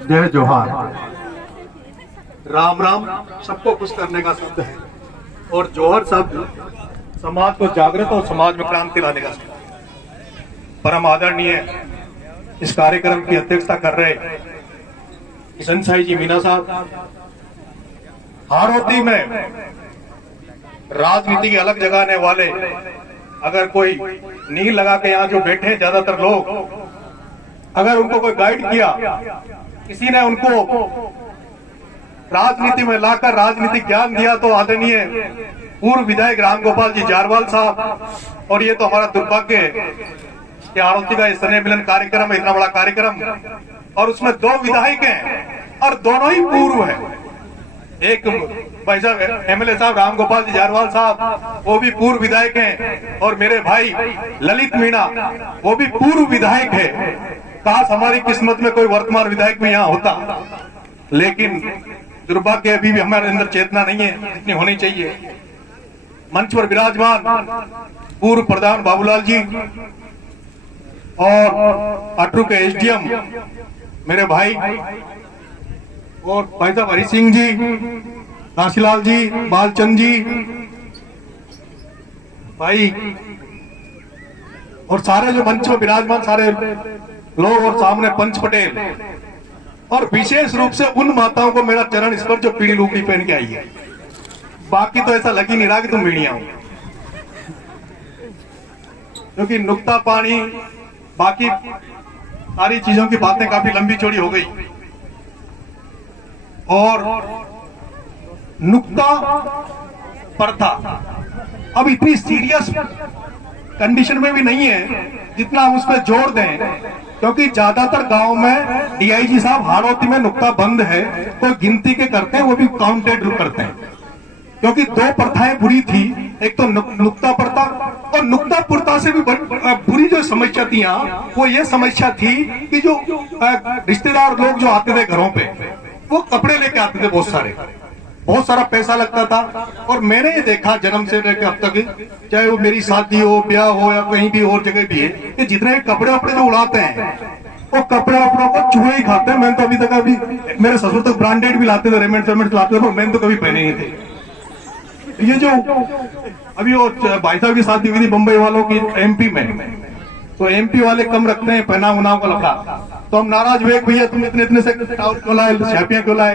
जय जोहार। राम राम सबको खुश करने का शब्द है और जोहर शब्द समाज को जागृत और समाज में क्रांति लाने का शब्द है। परम आदरणीय इस कार्यक्रम की अध्यक्षता कर रहे किशन साई जी मीना साहब, हाड़ौती में राजनीति की अलग जगाने वाले अगर कोई नील लगा के यहाँ जो बैठे ज्यादातर लोग, अगर उनको कोई गाइड किया, किसी ने उनको राजनीति में लाकर राजनीतिक ज्ञान दिया तो आदरणीय पूर्व विधायक राम गोपाल जी जारवाल साहब। और ये तो हमारा दुर्भाग्य है कि हाड़ौती का स्नेह मिलन कार्यक्रम है, इतना बड़ा कार्यक्रम, और उसमें 2 विधायक हैं और दोनों ही पूर्व हैं। एक भाई साहब एमएलए साहब राम गोपाल जी जारवाल साहब, वो भी पूर्व विधायक हैं, और मेरे भाई ललित मीणा वो भी पूर्व विधायक है। काश हमारी किस्मत में कोई वर्तमान विधायक भी यहाँ होता, लेकिन दुर्भाग्य अभी भी हमारे अंदर चेतना नहीं है जितनी होनी चाहिए। मंच पर विराजमान पूर्व प्रधान बाबूलाल जी और अटरू के एसडीएम मेरे भाई और भाई साहब हरि सिंह जी, काशीलाल जी, बालचंद जी भाई, और सारे जो मंच में विराजमान सारे लोग, और सामने पंच पटेल, और विशेष रूप से उन माताओं को मेरा चरण स्पर्श जो पीली लुगड़ी पहन के आई है। बाकी तो ऐसा लग ही नहीं रहा कि तुम मीणिया हो, क्योंकि नुक्ता पानी बाकी सारी चीजों की बातें काफी लंबी चौड़ी हो गई, और नुक्ता प्रथा अब इतनी सीरियस कंडीशन में भी नहीं है जितना हम उस पर जोर दें, क्योंकि ज्यादातर गांव में डीआईजी साहब हाड़ौती में नुक्ता बंद है तो गिनती के करते हैं, वो भी काउंटेड करते हैं, क्योंकि 2 प्रथाएं बुरी थी। एक तो नुक्ता प्रथा, और नुक्ता प्रथा से भी बुरी जो समस्या थी यहाँ, वो ये समस्या थी कि जो रिश्तेदार लोग जो आते थे घरों पे, वो कपड़े लेके आते थे, बहुत सारा पैसा लगता था। और मैंने ये देखा जन्म से लेकर अब तक, चाहे वो मेरी शादी हो, ब्याह हो, या कहीं भी और जगह भी है, कि जितने कपड़े वपड़े जो उड़ाते हैं वो कपड़े वपड़ों को चूहे ही खाते हैं। मैंने तो अभी तक, अभी मेरे ससुर तक ब्रांडेड भी लाते थे, रेमेंट लाते थे, मैंने तो कभी पहने नहीं थे। ये जो अभी वो भाई साहब की शादी हुई थी बम्बई वालों की एमपी में, तो एमपी वाले कम रखते हैं पहनाव उनाव का लफड़ा, तो हम नाराज हुए, भैया तुम इतने से टाउल क्यों लाए, छापियां क्यों लाए।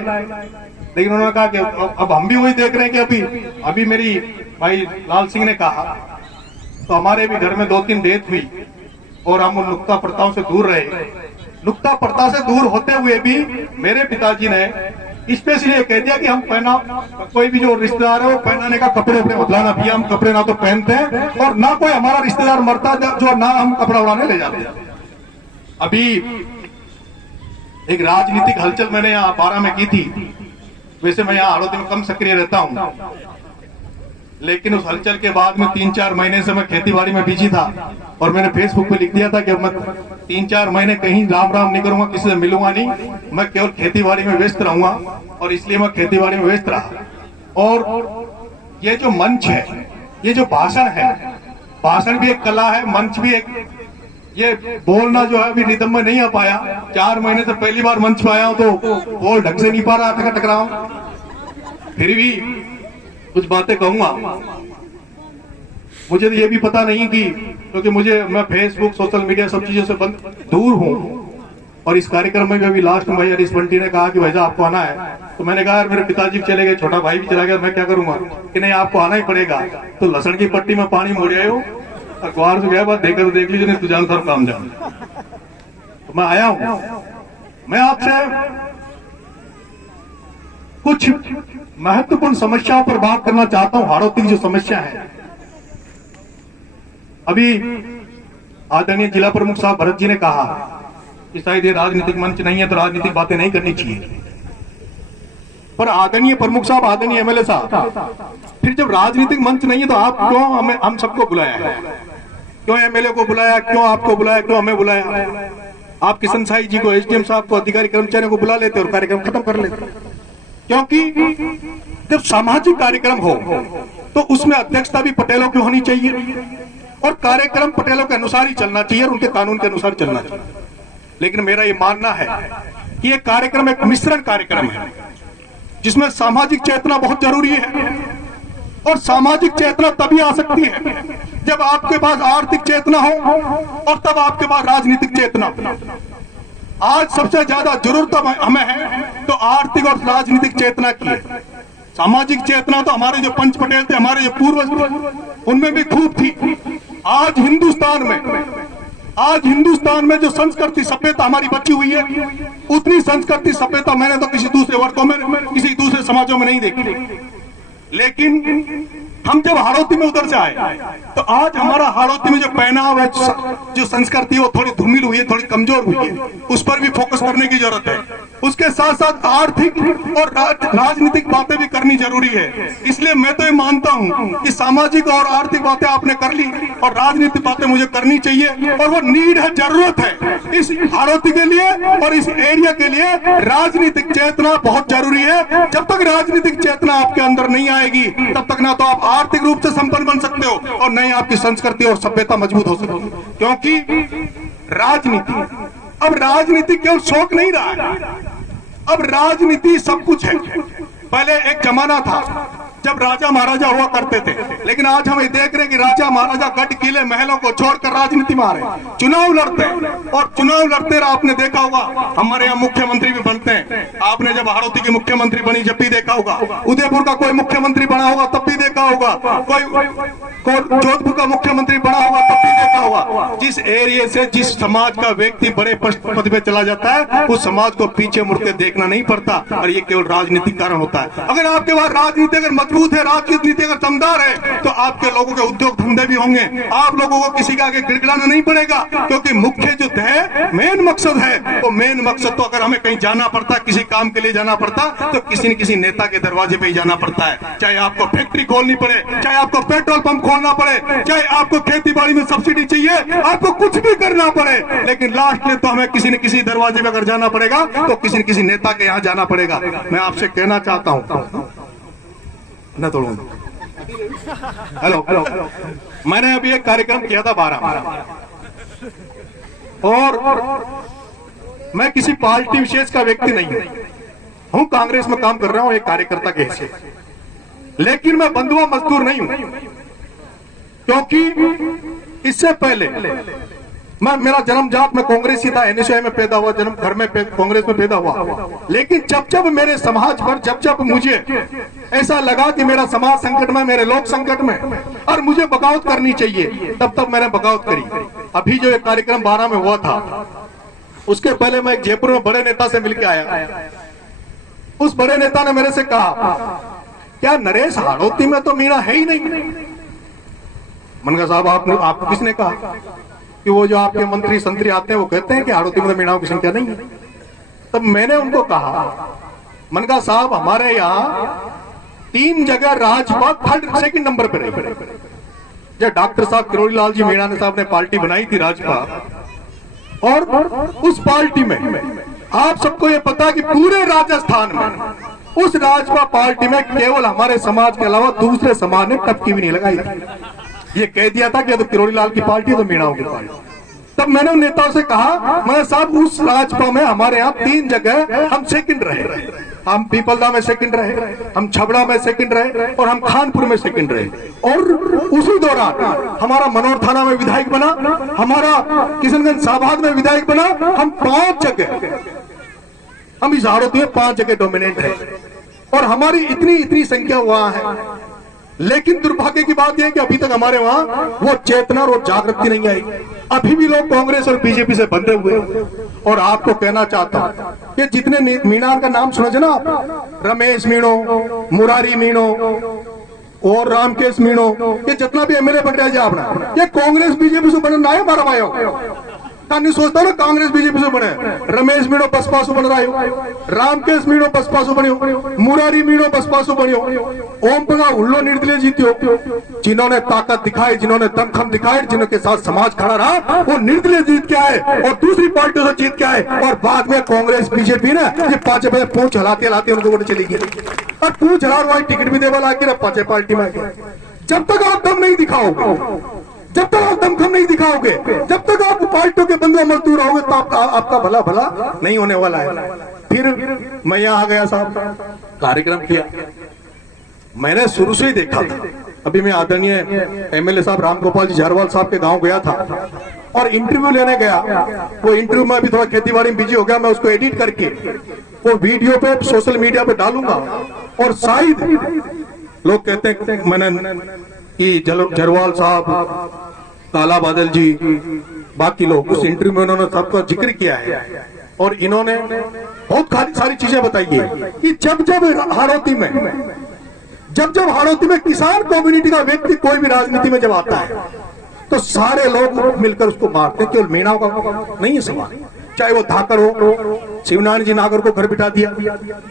लेकिन उन्होंने कहा कि अब हम भी वही देख रहे हैं कि अभी मेरी भाई लाल सिंह ने कहा, तो हमारे भी घर में 2-3 डेथ हुई और हम उन नुक्ता प्रथाओं से दूर रहे। नुक्ता प्रथा से दूर होते हुए भी मेरे पिताजी ने स्पेशली ये कह दिया कि हम पहना, कोई भी जो रिश्तेदार है वो पहनाने का कपड़े अपने बदलाना, भैया हम कपड़े ना तो पहनते हैं और ना कोई हमारा रिश्तेदार मरता जो ना हम कपड़ा उड़ाने ले जाते। अभी एक राजनीतिक हलचल मैंने यहाँ 12 में की थी, वैसे मैं यहाँ हाड़ौती में कम सक्रिय रहता हूँ, लेकिन उस हलचल के बाद में 3-4 महीने से मैं खेतीबाड़ी में बिजी था, और मैंने फेसबुक पे लिख दिया था कि मैं 3-4 महीने कहीं राम राम नहीं करूंगा, किसी से मिलूंगा नहीं, मैं केवल खेतीबाड़ी में व्यस्त रहूंगा। और इसलिए मैं खेतीबाड़ी में व्यस्त रहा। और ये जो मंच है, ये जो भाषण है, भाषण भी एक कला है, मंच भी एक, ये बोलना जो है अभी रिदम में नहीं आ पाया। 4 महीने से पहली बार मंच पे आया हूं तो बोल ढंग से नहीं पा रहा, टकराऊं, फिर भी कुछ बातें कहूंगा। मुझे तो ये भी पता नहीं कि, क्योंकि मैं फेसबुक सोशल मीडिया सब चीजों से दूर हूं, और इस कार्यक्रम में भी अभी लास्ट में भाई हरीश बंटी ने कहा कि भाई साहब आपको आना है, तो मैंने कहा यार मेरे पिताजी चले गए, छोटा भाई भी चला गया, मैं क्या करूंगा, कि नहीं आपको आना ही पड़ेगा। तो लहसुन की पट्टी में पानी मोड़ आए हो, अखबार से गया बात देख लीजिए, नहीं तुझे सर काम जाओ। तो मैं आया हूं, मैं आपसे कुछ महत्वपूर्ण समस्याओं पर बात करना चाहता हूं। हाड़ौती की जो समस्या है, अभी आदरणीय जिला प्रमुख साहब भरत जी ने कहा कि शायद ये राजनीतिक मंच नहीं है तो राजनीतिक बातें नहीं करनी चाहिए, पर आदरणीय प्रमुख साहब, आदरणीय एमएलए साहब, फिर जब राजनीतिक मंच नहीं है तो आप क्यों हम सबको बुलाया है, क्यों एमएलए को बुलाया, क्यों आपको बुलाया, क्यों हमें बुलाया। आप किशन साई जी को, एसडीएम साहब को, अधिकारी कर्मचारियों को बुला लेते और कार्यक्रम खत्म कर लेते। क्योंकि जब सामाजिक कार्यक्रम हो तो उसमें अध्यक्षता भी पटेलों की होनी चाहिए, और कार्यक्रम पटेलों के अनुसार ही चलना चाहिए और उनके कानून के अनुसार चलना चाहिए। लेकिन मेरा ये मानना है कि ये कार्यक्रम एक मिश्रण कार्यक्रम है जिसमें सामाजिक चेतना बहुत जरूरी है। और सामाजिक चेतना तभी आ सकती है जब आपके पास आर्थिक चेतना हो और तब आपके पास राजनीतिक चेतना। आज सबसे ज्यादा जरूरत हमें है तो आर्थिक और राजनीतिक चेतना की है। सामाजिक चेतना तो हमारे जो पंच पटेल थे, हमारे जो पूर्वज थे, उनमें भी खूब थी। आज हिंदुस्तान में जो संस्कृति सभ्यता हमारी बची हुई है, उतनी संस्कृति सभ्यता मैंने तो किसी दूसरे वर्गों में, किसी दूसरे समाजों में नहीं देखी। लेकिन हम जब हाड़ौती में उधर से आए तो आज हमारा हाड़ौती में जो पहनाव है, जो संस्कृति है, वो थोड़ी धूमिल हुई है, थोड़ी कमजोर हुई है। उस पर भी फोकस करने की जरूरत है। उसके साथ साथ आर्थिक और राजनीतिक बातें भी करनी जरूरी है। इसलिए मैं तो ये मानता हूं कि सामाजिक और आर्थिक बातें आपने कर ली और राजनीतिक बातें मुझे करनी चाहिए, और वो नीड है, जरूरत है इस हाड़ौती के लिए और इस एरिया के लिए। राजनीतिक चेतना बहुत जरूरी है। जब तक राजनीतिक चेतना आपके अंदर नहीं आएगी तब तक ना तो आप आर्थिक रूप से संपन्न बन सकते हो और न ही आपकी संस्कृति और सभ्यता मजबूत हो सकती है। क्योंकि अब राजनीति केवल शौक नहीं रहा है, अब राजनीति सब कुछ है। पहले एक जमाना था जब राजा महाराजा हुआ करते थे, लेकिन आज हम ये देख रहे हैं कि राजा महाराजा गढ़ किले महलों को छोड़कर राजनीति में आ रहे हैं, चुनाव लड़ते हैं। और चुनाव लड़ते रहा, आपने देखा होगा हमारे यहाँ मुख्यमंत्री भी बनते हैं। आपने जब हाड़ौती की मुख्यमंत्री बनी जब भी देखा होगा, उदयपुर का कोई मुख्यमंत्री बना होगा तब भी देखा होगा, कोई जोधपुर का मुख्यमंत्री बना होगा तब भी देखा होगा। जिस एरिया से जिस समाज का व्यक्ति बड़े पद पे चला जाता है, उस समाज को पीछे मुड़ के देखना नहीं पड़ता, और ये केवल राजनीतिक कारण होता है। अगर आपके पास राजनीति अगर मजबूत है, राजनीति अगर दमदार है, तो आपके लोगों के उद्योग धंधे भी होंगे। आप लोगों को किसी का आगे गिड़गिड़ाना नहीं पड़ेगा, क्योंकि मुख्य जो है, मेन मकसद है, वो मेन मकसद तो अगर हमें कहीं जाना पड़ता, किसी काम के लिए जाना पड़ता, तो किसी न किसी नेता के दरवाजे पे ही जाना पड़ता है। चाहे आपको फैक्ट्री खोलनी पड़े, चाहे आपको पेट्रोल पंप खोलना पड़े, चाहे आपको खेती बाड़ी में सब्सिडी चाहिए, आपको कुछ भी करना पड़े, लेकिन लास्ट में तो हमें किसी न किसी दरवाजे पे अगर जाना पड़ेगा तो किसी न किसी नेता के यहाँ जाना पड़ेगा। मैं आपसे कहना चाहता हूँ ना, तोड़ू हेलो, मैंने अभी एक कार्यक्रम किया था 12 और मैं किसी पार्टी विशेष का व्यक्ति नहीं हूं, कांग्रेस में काम कर रहा हूं एक कार्यकर्ता के हिस्से, लेकिन मैं बंधुआ मजदूर नहीं हूं। क्योंकि इससे पहले मेरा जन्मजात में कांग्रेस ही था, एनएसयूआई में पैदा हुआ, जन्म घर में कांग्रेस में पैदा हुआ। लेकिन जब जब मेरे समाज पर, जब जब मुझे ऐसा लगा कि मेरा समाज संकट में, मेरे लोग संकट में और मुझे बगावत करनी चाहिए, तब तब मैंने बगावत करी। अभी जो एक कार्यक्रम 12 में हुआ था, उसके पहले मैं एक जयपुर में बड़े नेता से मिलकर आया। उस बड़े नेता ने मेरे से कहा, क्या नरेश हाड़ौती में तो मीणा है ही नहीं? मैंने कहा साहब आपको किसने कहा? कि वो जो आपके मंत्री संतरी आते हैं वो कहते हैं कि हाड़ौती में तो मीणाओं की संख्या नहीं है। तब मैंने उनको कहा, मैंने कहा साहब हमारे यहाँ 3 जगह राजपाल 2nd नंबर पर रही। जब डॉक्टर साहब किरोड़ी लाल जी मीणा ने साहब ने पार्टी बनाई थी राजपाल, और उस पार्टी में आप सबको ये पता कि पूरे राजस्थान में उस राजपा पार्टी में केवल हमारे समाज के अलावा दूसरे समाज ने टपकी भी नहीं लगाई थी। ये कह दिया था कि तो किरोड़ी लाल की पार्टी है तो मीणाओं की पार्टी। तब मैंने उन नेताओं से कहा, मैं साहब उस राजपा में हमारे यहाँ 3 जगह हम सेकंड रहे। हम पीपलदा में सेकंड रहे, हम छबड़ा में सेकंड रहे और हम खानपुर में सेकंड रहे। और उसी दौरान हमारा मनोर थाना में विधायक बना, हमारा किशनगंज साबाद में विधायक बना। हम 5 जगह, हम इस हाड़ौती में 5 जगह डोमिनेंट है और हमारी इतनी संख्या वहां है। लेकिन दुर्भाग्य की बात यह है कि अभी तक हमारे वहां वो चेतना और जागृति नहीं आई। अभी भी लोग कांग्रेस और बीजेपी से बंधे हुए। और आपको कहना चाहता हूं कि जितने मीणा का नाम सुने ना आप, रमेश मीणो, मुरारी मीणो और रामकेश मीणो, ये जितना भी एमएलए बन रहे अपना, ये कांग्रेस बीजेपी से बनना है। मारा भाई नहीं सोचता ना कांग्रेस बीजेपी से बने। रमेश मीणो बसपा से बन रहा है, रामकेश मीणो बसपा से बनियो, मुरारी मीणो बसपा से बनियो, ओम प्रकाश हुल्लो निर्दलीय जीत्यो। जिन्होंने ताकत दिखाई, जिन्होंने दमखम दिखाए, जिनके साथ समाज खड़ा रहा, वो निर्दलीय जीत के आए और दूसरी पार्टियों से जीत के आए। और बाद में कांग्रेस बीजेपी ने ये 5 बजे पूंछ हिलाते हिलाते उनको वोट चली गई और पूंछ हिला रहा टिकट भी देवा लाके 5 पार्टी में। जब तक आप दम नहीं दिखाओगे, जब तक आप दमखम नहीं दिखाओगे, जब तक आप पार्टियों के बंधुआ मजदूर रहोगे, तो आपका भला नहीं होने वाला है। फिर मैं यहाँ आ गया साहब, कार्यक्रम किया। मैंने शुरू से ही देखा था। अभी मैं आदरणीय एमएलए साहब रामगोपाल जी झारवाल साहब के गांव गया था और इंटरव्यू लेने गया। वो इंटरव्यू में अभी थोड़ा खेतीबाड़ी में बिजी हो गया, मैं उसको एडिट करके वो वीडियो पे सोशल मीडिया पे डालूंगा। और शायद लोग कहते हैं मैंने कि झरवाल साहब, काला बादल जी, बाकी लोग उस इंटरव्यू में उन्होंने सबका जिक्र किया है और इन्होंने बहुत सारी चीजें बताई है कि जब हाड़ौती में किसान कम्युनिटी का व्यक्ति कोई भी राजनीति में जब आता है तो सारे लोग मिलकर उसको मारते हैं। केवल मीणा का नहीं है सवाल, चाहे वो धाकर हो, शिवनारायण जी नागर को घर बिठा दिया,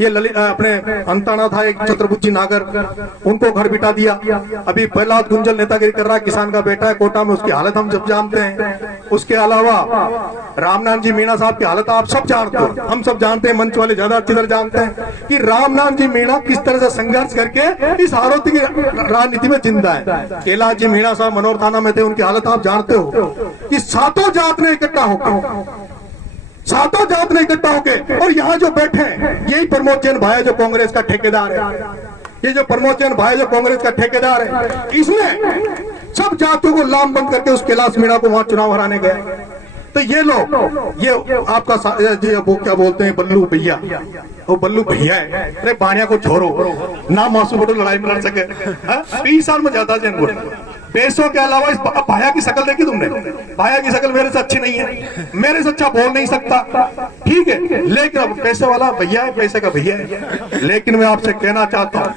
ये ललित अपने अंताना था एक चतुर्भुज नागर, उनको घर बिठा दिया। अभी प्रहलाद गुंजल नेतागिरी कर रहा है, किसान का बेटा है कोटा में, उसकी हालत हम जब जानते हैं। उसके अलावा रामनाथ जी मीणा साहब की हालत आप सब जानते हो, हम सब जानते हैं, मंच वाले ज्यादा अच्छी तरह जानते हैं कि रामनाथ जी मीणा किस तरह से संघर्ष करके इस हाड़ौती की राजनीति में जिंदा है। कैलाश जी मीणा साहब मनोर थाना में थे, उनकी हालत आप जानते हो कि सातों जात ने इकट्ठा होके और यहाँ जो बैठे हैं यही प्रमोद जैन भाई जो कांग्रेस का ठेकेदार है, ये जो प्रमोद जैन भाई जो कांग्रेस का ठेकेदार है, इसने सब जातियों को लामबंद करके उस कैलाश मीणा को वहां चुनाव हराने गए। तो ये लोग, ये आपका वो क्या बोलते हैं, बल्लू भैया, वो बल्लू भैया है। अरे बानिया को छोड़ो ना, मासूम बड़ो लड़ाई में लड़ सके 20 साल में ज्यादा जैन पैसों के अलावा इस भाया की शक्ल देखी तुमने? भाया की शक्ल मेरे से अच्छी नहीं है, मेरे से अच्छा बोल नहीं सकता, ठीक है, लेकिन अब पैसे वाला भैया है, पैसे का भैया है। लेकिन मैं आपसे कहना चाहता हूं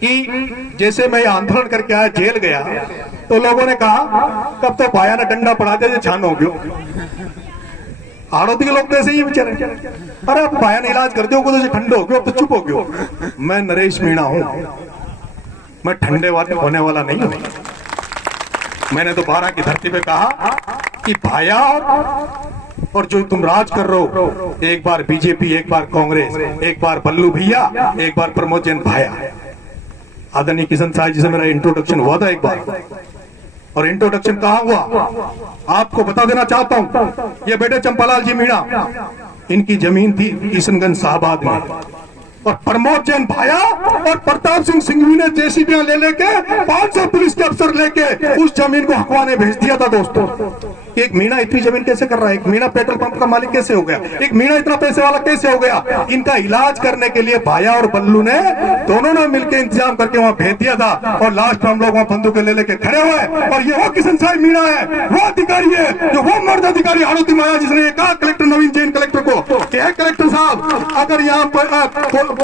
कि जैसे मैं आंदोलन करके आया, जेल गया, तो लोगों ने कहा कब तो भाया ने डंडा पड़ा दिया, छान हो गयो। हाड़ौती के लोग तो ऐसे ही बेचारे, अरे आप भाया ने इलाज कर दो तो ठंडे हो गयो, तो चुप हो गयो। मैं नरेश मीणा हूं, मैं ठंडे वाले होने वाला नहीं हूं। मैंने तो 12 की धरती पे कहा कि भाया और जो तुम राज कर रहे हो, एक बार बीजेपी, एक बार कांग्रेस, एक बार बल्लू भैया, एक बार प्रमोद जैन भाया। आदरणीय किशन साहब जी से मेरा इंट्रोडक्शन हुआ था एक बार, और इंट्रोडक्शन कहाँ हुआ आपको बता देना चाहता हूं। ये बेटे चंपालाल जी मीणा, इनकी जमीन थी किशनगंज शाहबाद में, और प्रमोद जैन भाया और प्रताप सिंह सिंघवी ने जेसीबी लेके 500 पुलिस के अफसर लेके उस जमीन को हकवाने भेज दिया था। दोस्तों, एक मीणा इतनी जमीन कैसे कर रहा है? एक मीणा पेट्रोल पंप का मालिक कैसे हो गया? एक मीणा इतना पैसे वाला कैसे हो गया? इनका इलाज करने के लिए भाया और बल्लू ने दोनों ने मिलकर इंतजाम करके वहां भेज दिया था, और लास्ट में हम लोग वहां बंदूकें ले लेके खड़े हुए। और ये वो किशन साहब मीणा है, वो अधिकारी है जो वो मर्द अधिकारी हाड़ौती में आया जिसने कहा कलेक्टर नवीन जैन कलेक्टर को कि कलेक्टर साहब अगर यहाँ पर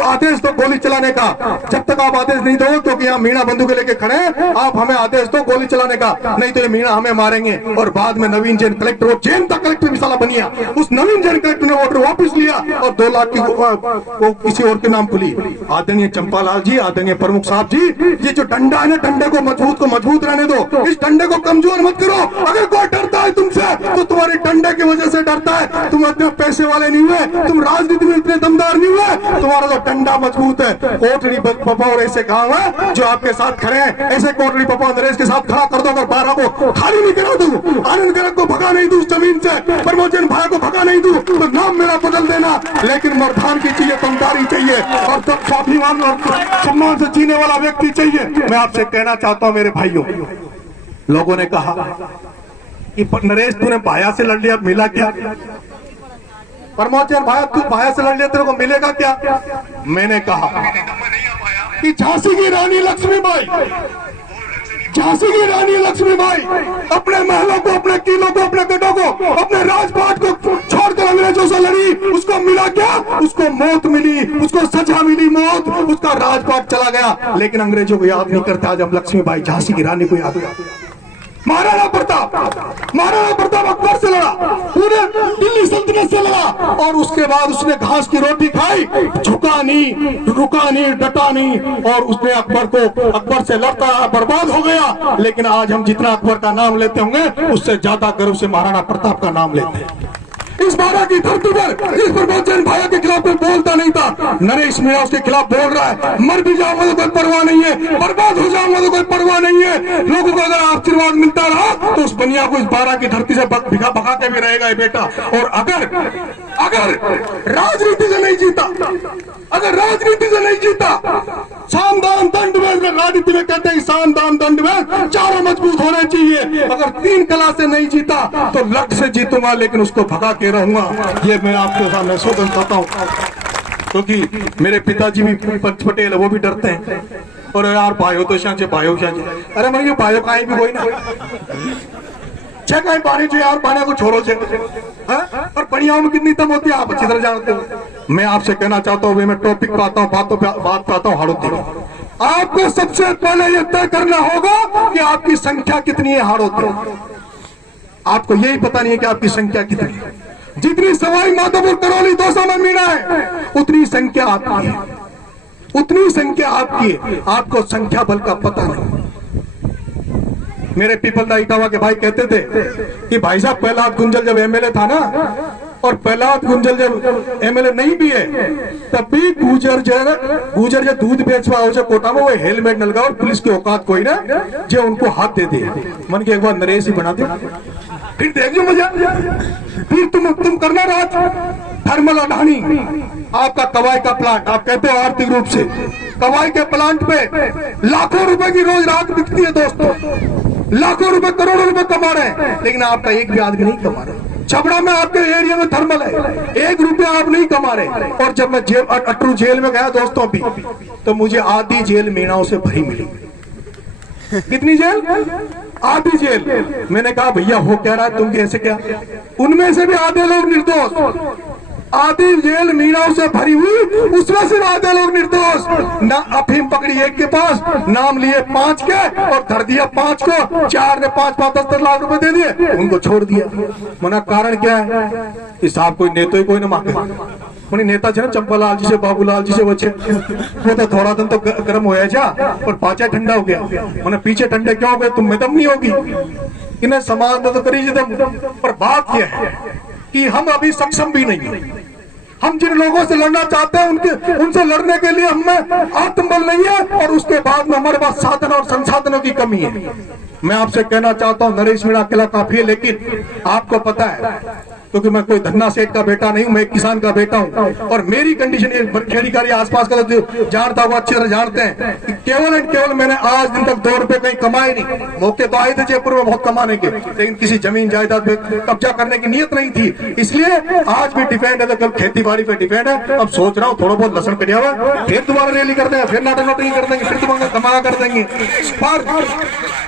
आदेश दो गोली चलाने का, जब तक आप आदेश नहीं दो, क्योंकि यहाँ मीणा बंदूकें लेके खड़े हैं, आप हमें आदेश दो गोली चलाने का, नहीं तो ये मीणा हमें मारेंगे। और बाद में नवीन जैन कलेक्टर, वो जैन का कलेक्टर भी साला बनिया, उस नवीन जैन कलेक्टर ने ऑर्डर वापस लिया और 2 लाख की वो किसी और के नाम खुली। आदरणीय चंपालाल जी, आदरणीय प्रमुख साहब जी, ये जो डंडा है ना, डंडे को मजबूत रहने दो, इस डंडे को कमजोर मत करो। अगर कोई डरता है तुमसे तो तुम्हारे डंडे की वजह से डरता है। तुम इतने पैसे वाले नहीं हुए, तुम राजनीति में इतने दमदार नहीं हुए, तुम्हारा तो डंडा मजबूत है। कोटड़ी पप्पा और ऐसे गाँव है जो आपके साथ खड़े हैं, ऐसे कोटड़ी पप्पा नरेश के साथ खड़ा कर दो। अगर 12 को खाली नहीं करा दूं, आनंद गर्ग को भगा नहीं दूं जमीन से, प्रमोद जैन भाई को भगा नहीं दूं, तो नाम मेरा बदल देना, लेकिन मर्दान की चाहिए, दमदारी चाहिए, और स्वाभिमान और सम्मान से जीने वाला व्यक्ति चाहिए। मैं आपसे कहना चाहता हूं मेरे भाइयों, लोगों ने कहा कि नरेश तूने भाया से लड़ लिया, मिला क्या? प्रमोद जैन भाया, तू भाया से लड़ लिया, तेरे को मिलेगा क्या? मैंने कहा कि झांसी की रानी लक्ष्मीबाई, झांसी की रानी लक्ष्मीबाई अपने महलों को, अपने किलों को, अपने गढ़ों को, अपने राजपाट को छोड़कर अंग्रेजों से लड़ी। उसको मिला क्या? उसको मौत मिली, उसको सजा मिली, मौत, उसका राजपाट चला गया। लेकिन अंग्रेजों को याद नहीं करता आज हम लक्ष्मीबाई झांसी की रानी को याद करते। महाराणा प्रताप अकबर से लड़ा, पूरे दिल्ली सल्तनत से लड़ा, और उसके बाद उसने घास की रोटी खाई, झुका नहीं, रुका नहीं, डटा नहीं, और उसने अकबर से लड़ता बर्बाद हो गया। लेकिन आज हम जितना अकबर का नाम लेते होंगे, उससे ज्यादा गर्व से महाराणा प्रताप का नाम लेते हैं। इस बारह की धरती पर जिस प्रमोद जैन भाई के खिलाफ कोई बोलता नहीं था, नरेश मीणा उसके खिलाफ बोल रहा है। मर भी जाऊंगा तो कोई परवाह नहीं है, बर्बाद हो जाऊंगा तो कोई परवाह नहीं है। लोगों को अगर आशीर्वाद मिलता रहा तो उस बनिया को इस बारह की धरती से भगा के भी रहेगा ये बेटा। और अगर राजनीति से नहीं जीता, अगर राजनीति से नहीं जीता, साम दाम दंड में, राजनीति में कहते हैं साम दाम दंड में चारों मजबूत होने चाहिए। अगर 3 कला से नहीं जीता तो लट से जीतूंगा, लेकिन उसको भगा के रहूंगा। ये मैं आपके सामने सौगंध करता हूँ, क्योंकि मेरे पिताजी भी पटेल है, वो भी डरते हैं। और यार भाइयों तो शांचे, भाइयों शांचे, अरे मैं ये भाइयों का भी कोई ना छह कहीं पानी जो यार पानी को छोड़ो छे। और बढ़ियाओं में कितनी तम होती है आप अच्छी तरह जानते हो। मैं आपसे कहना चाहता हूँ, मैं टॉपिक पे आता हूँ, बात पे आता हूँ। हाड़ोती में आपको सबसे पहले ये तय करना होगा कि आपकी संख्या कितनी है। हाड़ोती आपको यही पता नहीं है कि आपकी संख्या कितनी है। जितनी सवाई माधोपुर करौली दौसा में मीणा है, उतनी संख्या आपकी है, उतनी संख्या आपकी है। आपको संख्या बल का पता नहीं। मेरे पीपलदा इटावा के भाई कहते थे कि भाई साहब प्रहलाद गुंजल जब एमएलए था ना, और प्रहलाद गुंजल जब एमएलए नहीं भी है, तब भी गुजर जो दूध बेचवा हो कोटा में, वो हेलमेट न लगाओ, पुलिस की औकात कोई ना जो उनको हाथ दे दे। मन के एक बार नरेश ही बना दे, फिर देखिए मजा। फिर तुम करना रात थर्मल अडानी आपका कवाई का प्लांट, आप कहते हो आर्थिक रूप से कवाई के प्लांट पे लाखों रुपए की रोज रात बिकती है दोस्तों, लाखों रुपए करोड़ों रुपए कमा रहे हैं, लेकिन आपका एक भी आदमी नहीं कमा रहे। छबड़ा में आपके एरिया में थर्मल है, 1 रुपया आप नहीं कमा रहे। और जब मैं अटरू जेल में गया दोस्तों भी, तो मुझे आधी जेल मीणाओं से भरी मिली। कितनी जेल? आधी जेल। मैंने कहा भैया हो क्या रहा है, तुम कैसे क्या? उनमें से भी आधे लोग निर्दोष। आधी जेल मीणाओं से भरी हुई, उसमें से आधे लोग निर्दोष। ना अफीम पकड़ी एक के पास, नाम लिए 5 के और धर दिया 5 को, 4 ने 5-5, 10-10 लाख रुपए दे दिए, उनको छोड़ दिया। मना कारण क्या है? हिसाब कोई नेता ही कोई न मांगे। मनी नेता है ना चंपालाल जी से, बाबूलाल जी से बचे, वो तो थोड़ा दिन तो गर्म होया जा, और पाचा ठंडा हो गया। मैंने पीछे ठंडे क्यों हो गए? तुम में दम नहीं होगी, इन्हें समाज में तो करी दम। पर बात यह है कि हम अभी सक्षम भी नहीं है। हम जिन लोगों से लड़ना चाहते हैं उनसे लड़ने के लिए हमें आत्मबल नहीं है, और उसके बाद में हमारे पास साधन और संसाधनों की कमी है। मैं आपसे कहना चाहता हूं, नरेश मीणा अकेला काफी है, लेकिन आपको पता है, क्योंकि मैं कोई धन्ना सेठ का बेटा नहीं हूं, मैं एक किसान का बेटा हूं, और मेरी कंडीशन खेड़ी कार्य आसपास का तो जानता हुआ अच्छी तरह जानते हैं कि केवल एंड केवल मैंने आज दिन तक 2 रुपए कहीं कमाए नहीं। मौके तो आए थे जयपुर में बहुत कमाने के, लेकिन किसी जमीन जायदाद पे कब्जा करने की नीयत नहीं थी। इसलिए आज भी डिपेंड है, तो कल खेती बाड़ी पे डिपेंड है। अब सोच रहा हूँ थोड़ा बहुत लसन कटिया हुआ, फिर दोबारा रैली कर देंगे, फिर नाटक नोटिंग कर देंगे, फिर तुम्हारा कमा कर देंगे। पर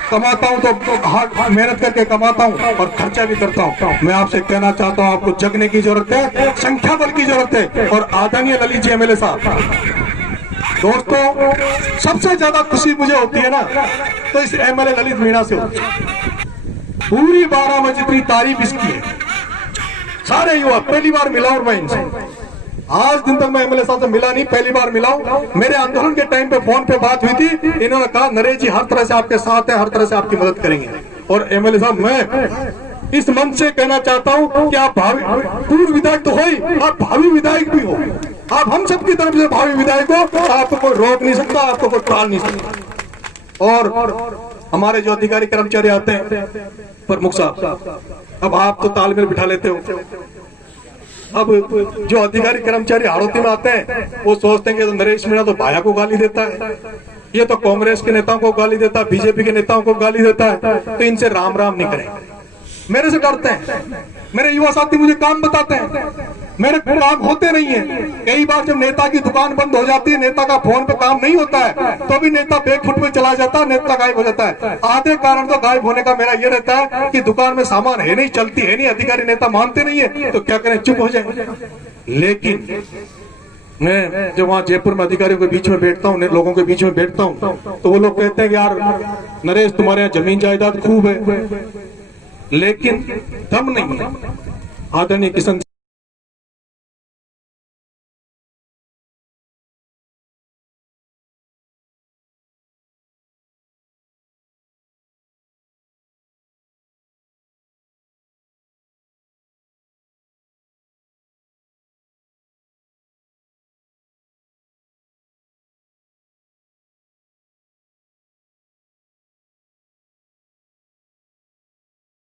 कमाता हूँ तो हार्ड मेहनत करके कमाता हूँ और खर्चा भी करता हूँ। मैं आपसे कहना चाहता हूँ, आपको जगने की जरूरत है, संख्या बल की जरूरत है। और आदरणीय ललित जी एमएलए साहब, दोस्तों सबसे ज्यादा खुशी मुझे होती है ना, तो इस एमएलए ललित मीणा से होती है। पूरी 12 में जितनी तारीफ इसकी है, सारे युवा पहली बार मिला हूं मैं इनसे। आज दिन तक मैं एमएलए साहब से मिला नहीं, पहली बार मिला हूं। मेरे आंदोलन के टाइम पे फोन पे बात हुई थी, इन्होंने कहा नरेश जी हर तरह से आपके साथ है, हर तरह से आपकी मदद करेंगे। और एमएलए साहब, मैं इस मंच से कहना चाहता हूं कि आप पूर्व विधायक तो हो ही, आप भावी विधायक भी हो। आप हम सबकी तरफ से भावी विधायक हो, आपको कोई रोक नहीं सकता, आपको कोई टाल नहीं सकता। और हमारे जो अधिकारी कर्मचारी आते हैं, प्रमुख साहब, अब आप तो तालमेल बिठा लेते हो। अब जो अधिकारी कर्मचारी हाड़ौती में आते हैं, वो सोचते हैं कि तो नरेश मीणा तो भाया को गाली देता है, ये तो कांग्रेस के नेताओं को गाली देता है, बीजेपी के नेताओं को गाली देता है, तो इनसे राम राम नहीं करेंगे। मेरे से डरते हैं, मेरे युवा साथी मुझे काम बताते हैं, मेरे काम होते नहीं है। कई बार जब नेता की दुकान बंद हो जाती है, नेता का फोन पे काम नहीं होता है, तो भी नेता बैकफुट में चला जाता है, नेता गायब हो जाता है। आधे कारण तो गायब होने का मेरा ये रहता है कि दुकान में सामान है नहीं, चलती है नहीं, अधिकारी नेता मानते नहीं है, तो क्या करें, चुप हो जाए। लेकिन मैं जब वहां जयपुर में अधिकारियों के बीच में बैठता हूँ, लोगों के बीच में बैठता हूँ, तो वो लोग कहते हैं कि यार नरेश तुम्हारे यहाँ जमीन जायदाद खूब है, लेकिन दम नहीं है। आदरणीय किशन